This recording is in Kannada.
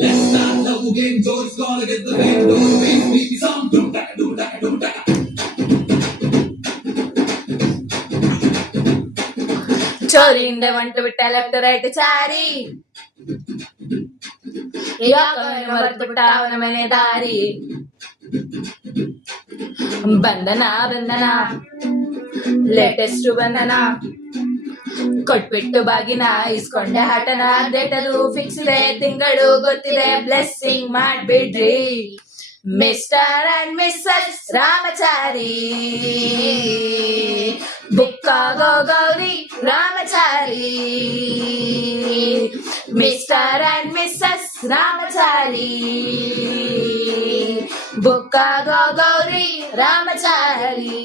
Let's start the game. Joe's gonna get the game. Don't beat me some. Do da do da do da. ಚೋರಿಯಿಂದ ಒಂಟು ಬಿಟ್ಟ ಲೆಫ್ಟ್ ರೈಟ್ ಚಾರಿ ಮರೆತು ಬಿಟ್ಟ ಅವನ ಮನೆ ದಾರಿ ಬಂಧನ ಬಂಧನ ಲೇಟೆಸ್ಟ್ ಬಂಧನ ಕೊಟ್ಬಿಟ್ಟು ಬಾಗಿನ ಇಸ್ಕೊಂಡೆ ಹಠನ ಡೇಟದು ಫಿಕ್ಸ್ ಇದೆ ತಿಂಗಳು ಗೊತ್ತಿದೆ ಬ್ಲೆಸ್ಸಿಂಗ್ ಮಾಡ್ಬಿಡ್ರಿ ಮಿಸ್ಟರ್ ಅಂಡ್ ಮಿಸ್ಸಸ್ ರಾಮಚಾರಿ ಬುಕ್ಕಾಗೋ Gowri Ramachari mister and missus Ramachari ಬುಕ್ಕಾಗೋ ಗೌರಿ ರಾಮಚಾರಿ